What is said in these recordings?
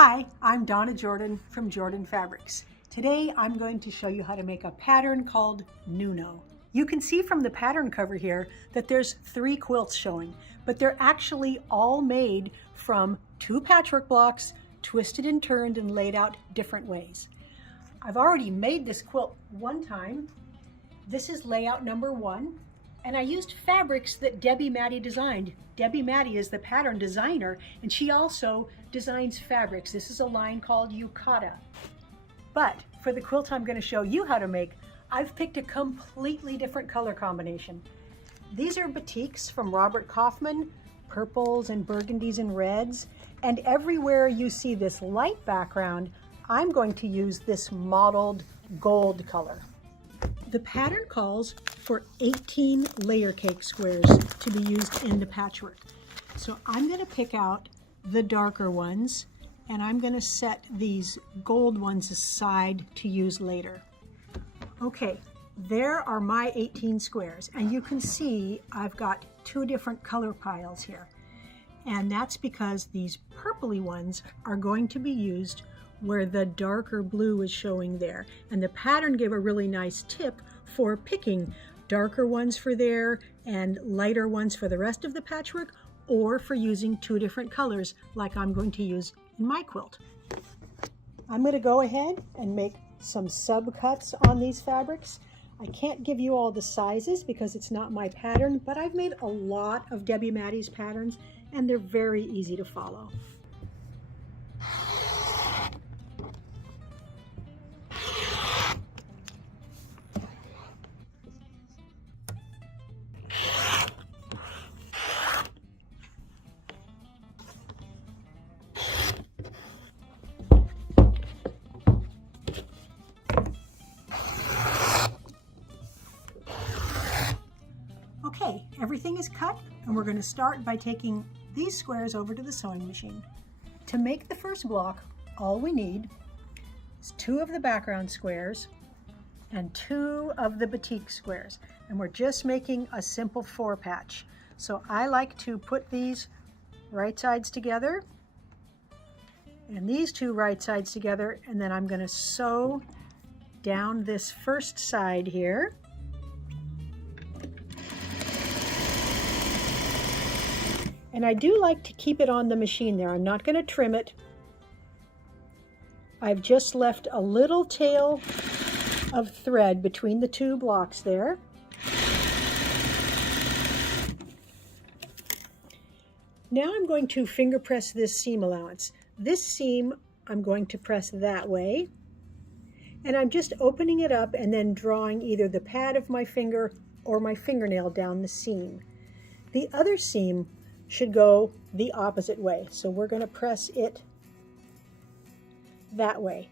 Hi, I'm Donna Jordan from Jordan Fabrics. Today I'm going to show you how to make a pattern called Nuno. You can see from the pattern cover here that there's 3 quilts showing, but they're actually all made from 2 patchwork blocks, twisted and turned and laid out different ways. I've already made this quilt one time. This is layout number 1, and I used fabrics that Debbie Maddie designed. Debbie Maddie is the pattern designer, and she also designs fabrics. This is a line called Yukata. But for the quilt I'm going to show you how to make, I've picked a completely different color combination. These are batiks from Robert Kaufman, purples and burgundies and reds, and everywhere you see this light background, I'm going to use this mottled gold color. The pattern calls for 18 layer cake squares to be used in the patchwork. So I'm going to pick out the darker ones, and I'm going to set these gold ones aside to use later. Okay, there are my 18 squares, and you can see I've got 2 different color piles here. And that's because these purpley ones are going to be used where the darker blue is showing there. And the pattern gave a really nice tip for picking darker ones for there and lighter ones for the rest of the patchwork, or for using 2 different colors like I'm going to use in my quilt. I'm going to go ahead and make some subcuts on these fabrics. I can't give you all the sizes because it's not my pattern, but I've made a lot of Debbie Maddie's patterns and they're very easy to follow. Okay, everything is cut, and we're going to start by taking these squares over to the sewing machine. To make the first block, all we need is 2 of the background squares and 2 of the batik squares, and we're just making a simple 4 patch. So I like to put these right sides together and these 2 right sides together, and then I'm going to sew down this first side here. And I do like to keep it on the machine there. I'm not going to trim it. I've just left a little tail of thread between the 2 blocks there. Now I'm going to finger press this seam allowance. This seam I'm going to press that way. And I'm just opening it up and then drawing either the pad of my finger or my fingernail down the seam. The other seam should go the opposite way. So we're going to press it that way.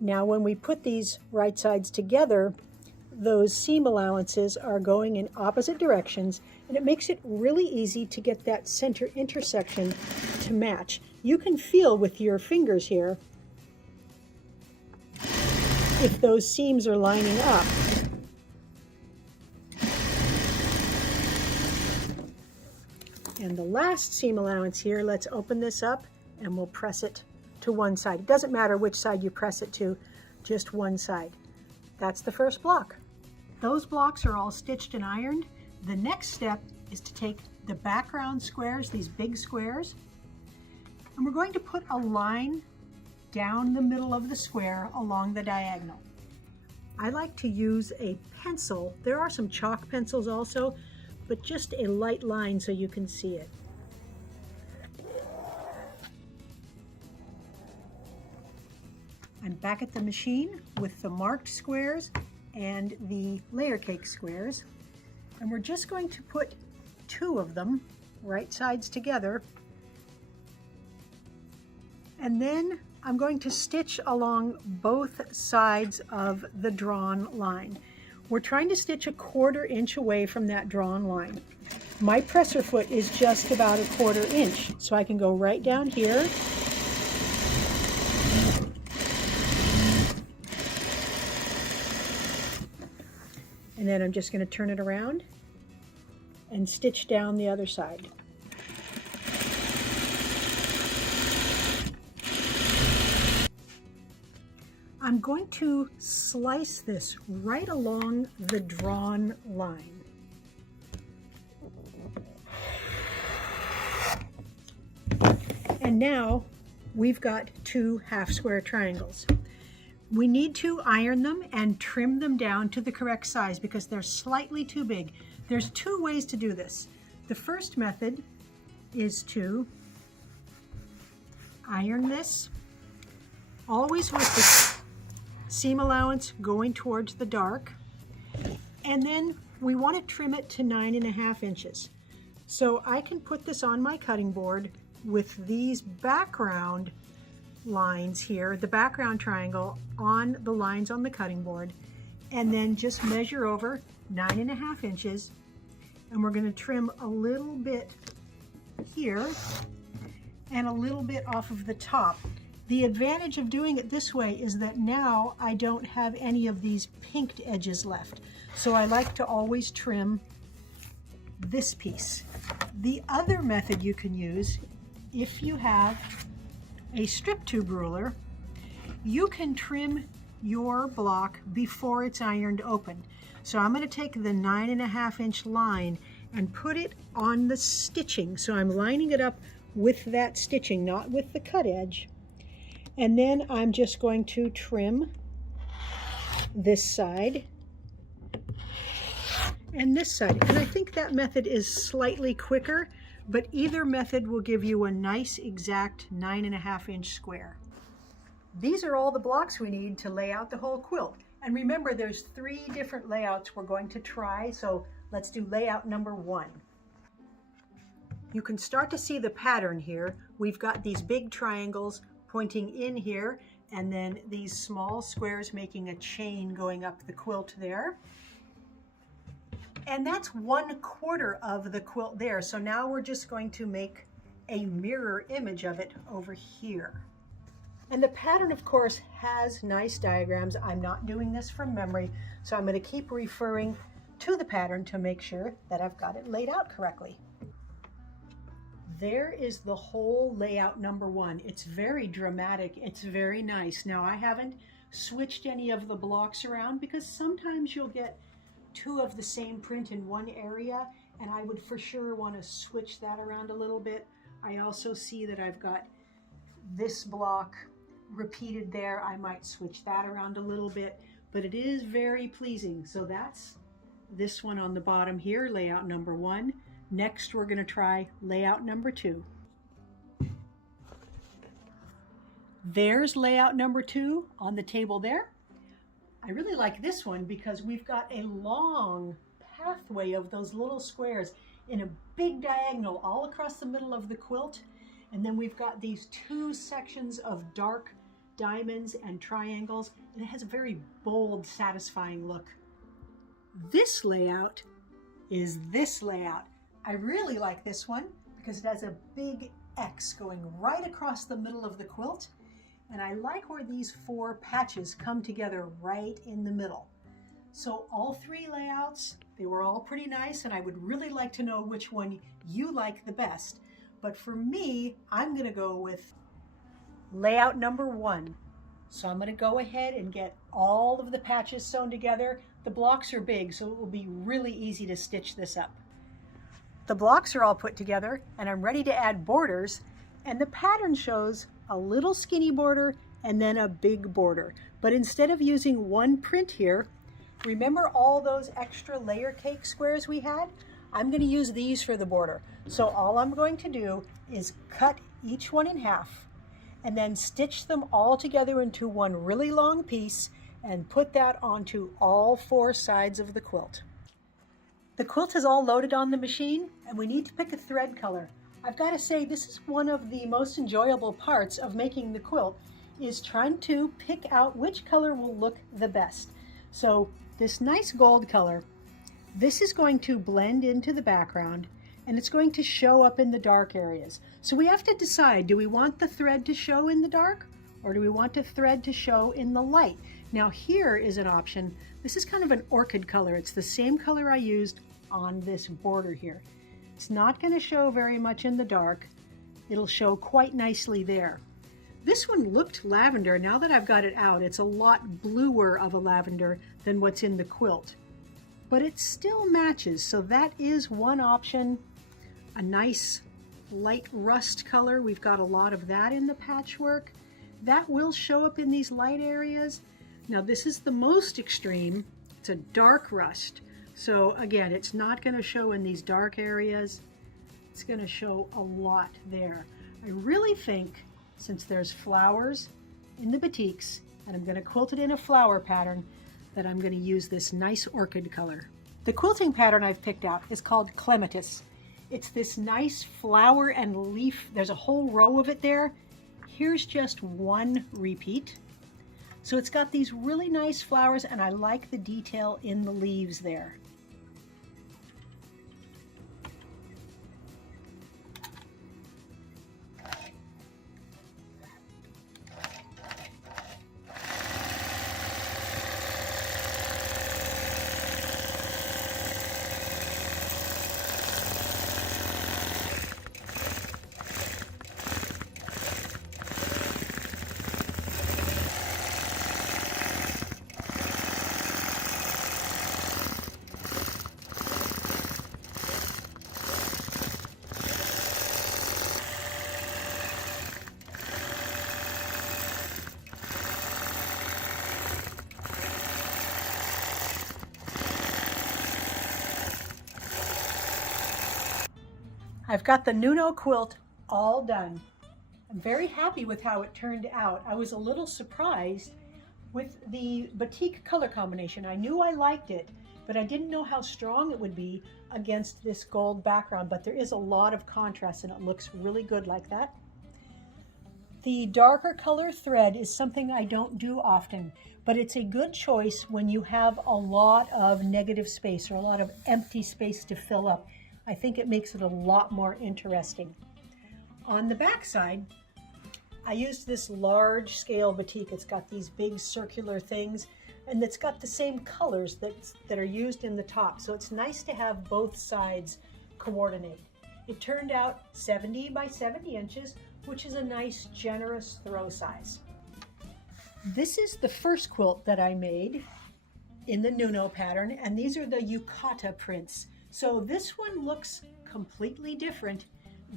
Now when we put these right sides together, those seam allowances are going in opposite directions, and it makes it really easy to get that center intersection to match. You can feel with your fingers here if those seams are lining up. And the last seam allowance here, let's open this up and we'll press it to one side. It doesn't matter which side you press it to, just one side. That's the first block. Those blocks are all stitched and ironed. The next step is to take the background squares, these big squares, and we're going to put a line down the middle of the square along the diagonal. I like to use a pencil. There are some chalk pencils also, but just a light line so you can see it. I'm back at the machine with the marked squares and the layer cake squares, and we're just going to put 2 of them right sides together, and then I'm going to stitch along both sides of the drawn line. We're trying to stitch a 1/4 inch away from that drawn line. My presser foot is just about a 1/4 inch, so I can go right down here. And then I'm just going to turn it around and stitch down the other side. I'm going to slice this right along the drawn line. And now we've got 2 half square triangles. We need to iron them and trim them down to the correct size because they're slightly too big. There's 2 ways to do this. The first method is to iron this, always with the seam allowance going towards the dark, and then we want to trim it to 9.5 inches. So I can put this on my cutting board with these background lines here, the background triangle on the lines on the cutting board, and then just measure over 9.5 inches, and we're going to trim a little bit here and a little bit off of the top. The advantage of doing it this way is that now I don't have any of these pinked edges left, so I like to always trim this piece. The other method you can use, if you have a strip tube ruler, you can trim your block before it's ironed open. So I'm going to take the 9.5 inch line and put it on the stitching. So I'm lining it up with that stitching, not with the cut edge. And then I'm just going to trim this side and this side. And I think that method is slightly quicker, but either method will give you a nice exact 9.5 inch square. These are all the blocks we need to lay out the whole quilt. And remember, there's 3 different layouts we're going to try, so let's do layout number 1. You can start to see the pattern here. We've got these big triangles pointing in here, and then these small squares making a chain going up the quilt there. And that's 1/4 of the quilt there. So now we're just going to make a mirror image of it over here. And the pattern, of course, has nice diagrams. I'm not doing this from memory, so I'm going to keep referring to the pattern to make sure that I've got it laid out correctly. There is the whole layout number 1. It's very dramatic. It's very nice. Now, I haven't switched any of the blocks around because sometimes you'll get 2 of the same print in one area, and I would for sure want to switch that around a little bit. I also see that I've got this block repeated there. I might switch that around a little bit, but it is very pleasing. So that's this one on the bottom here, layout number 1. Next, we're going to try layout number 2. There's layout number 2 on the table there. I really like this one because we've got a long pathway of those little squares in a big diagonal all across the middle of the quilt. And then we've got these 2 sections of dark diamonds and triangles, and it has a very bold, satisfying look. This layout is this layout. I really like this one because it has a big X going right across the middle of the quilt. And I like where these 4 patches come together right in the middle. So all 3 layouts, they were all pretty nice, and I would really like to know which one you like the best. But for me, I'm going to go with layout number 1. So I'm going to go ahead and get all of the patches sewn together. The blocks are big, so it will be really easy to stitch this up. The blocks are all put together, and I'm ready to add borders, and the pattern shows a little skinny border and then a big border. But instead of using one print here, remember all those extra layer cake squares we had? I'm going to use these for the border. So all I'm going to do is cut each one in half and then stitch them all together into one really long piece and put that onto all 4 sides of the quilt. The quilt is all loaded on the machine, and we need to pick a thread color. I've got to say, this is one of the most enjoyable parts of making the quilt, is trying to pick out which color will look the best. So this nice gold color, this is going to blend into the background, and it's going to show up in the dark areas. So we have to decide, do we want the thread to show in the dark, or do we want the thread to show in the light? Now here is an option. This is kind of an orchid color. It's the same color I used on this border here. It's not going to show very much in the dark. It'll show quite nicely there. This one looked lavender. Now that I've got it out, it's a lot bluer of a lavender than what's in the quilt. But it still matches, so that is one option. A nice light rust color. We've got a lot of that in the patchwork. That will show up in these light areas. Now this is the most extreme. It's a dark rust. So again, it's not going to show in these dark areas. It's going to show a lot there. I really think, since there's flowers in the batiks, and I'm going to quilt it in a flower pattern, that I'm going to use this nice orchid color. The quilting pattern I've picked out is called Clematis. It's this nice flower and leaf. There's a whole row of it there. Here's just one repeat. So it's got these really nice flowers, and I like the detail in the leaves there. I've got the Nuno quilt all done. I'm very happy with how it turned out. I was a little surprised with the batik color combination. I knew I liked it, but I didn't know how strong it would be against this gold background, but there is a lot of contrast and it looks really good like that. The darker color thread is something I don't do often, but it's a good choice when you have a lot of negative space or a lot of empty space to fill up. I think it makes it a lot more interesting. On the back side, I used this large scale batik. It's got these big circular things, and it's got the same colors that are used in the top. So it's nice to have both sides coordinate. It turned out 70 by 70 inches, which is a nice generous throw size. This is the first quilt that I made in the Nuno pattern, and these are the yukata prints. So this one looks completely different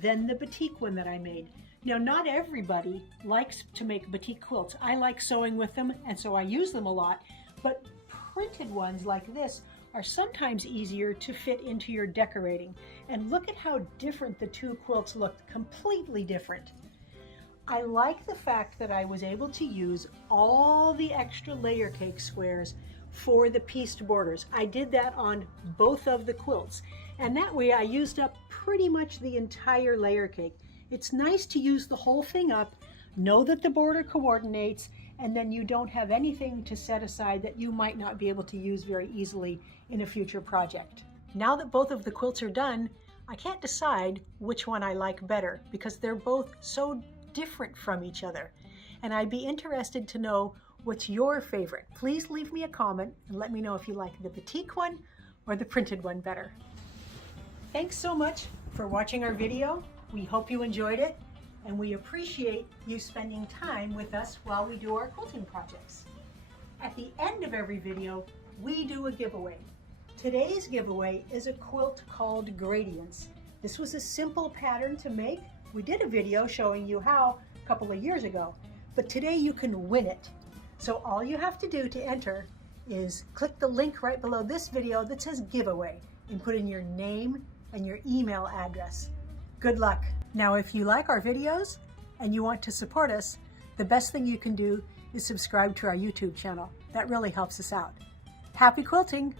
than the batik one that I made. Now, not everybody likes to make batik quilts. I like sewing with them, and so I use them a lot, but printed ones like this are sometimes easier to fit into your decorating. And look at how different the two quilts look, completely different. I like the fact that I was able to use all the extra layer cake squares for the pieced borders. I did that on both of the quilts, and that way I used up pretty much the entire layer cake. It's nice to use the whole thing up, know that the border coordinates, and then you don't have anything to set aside that you might not be able to use very easily in a future project. Now that both of the quilts are done, I can't decide which one I like better because they're both so different from each other, and I'd be interested to know what's your favorite. Please leave me a comment and let me know if you like the batik one or the printed one better. Thanks so much for watching our video. We hope you enjoyed it, and we appreciate you spending time with us while we do our quilting projects. At the end of every video, we do a giveaway. Today's giveaway is a quilt called Gradients. This was a simple pattern to make. We did a video showing you how a couple of years ago, but today you can win it. So all you have to do to enter is click the link right below this video that says giveaway and put in your name and your email address. Good luck. Now, if you like our videos and you want to support us, the best thing you can do is subscribe to our YouTube channel. That really helps us out. Happy quilting!